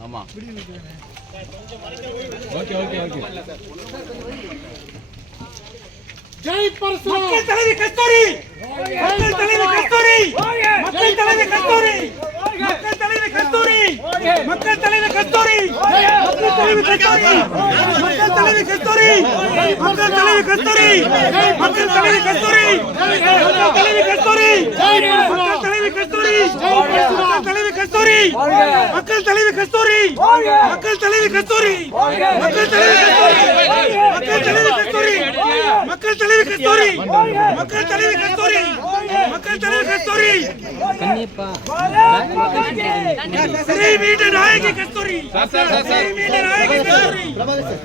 ஆமா ஜெய் பரசுராம் மக்கள் தலைவி கஸ்தூரி மக்கள் தலைவி கஸ்தூரி மக்கள் தலைவி கஸ்தூரி மக்கள் தலைவி கஸ்தூரி மக்கள் தலைவி கஸ்தூரி மக்கள் தலைவி கஸ்தூரி மக்கள் தலைவி கஸ்தூரி மக்கள் தலைவி கஸ்தூரி மக்கள் தலைவி கஸ்தூரி மக்கள் தலைவி கஸ்தூரி மக்கள் தலைவி கஸ்தூரி மக்கள் தலைவி கஸ்தூரி மக்கள் தலைவி கஸ்தூரி மக்கள் தலைவி கஸ்தூரி மக்கள் தலைவி கஸ்தூரி மக்கள் தலைவி கஸ்தூரி மக்கள் தலைவி கஸ்தூரி மக்கள் தலைவி கஸ்தூரி கண்ணியப்பா ஸ்ரீ மீட்ட நாயகி கஸ்தூரி ஸ்ரீ மீட்ட நாயகி கஸ்தூரி பிரபாகர்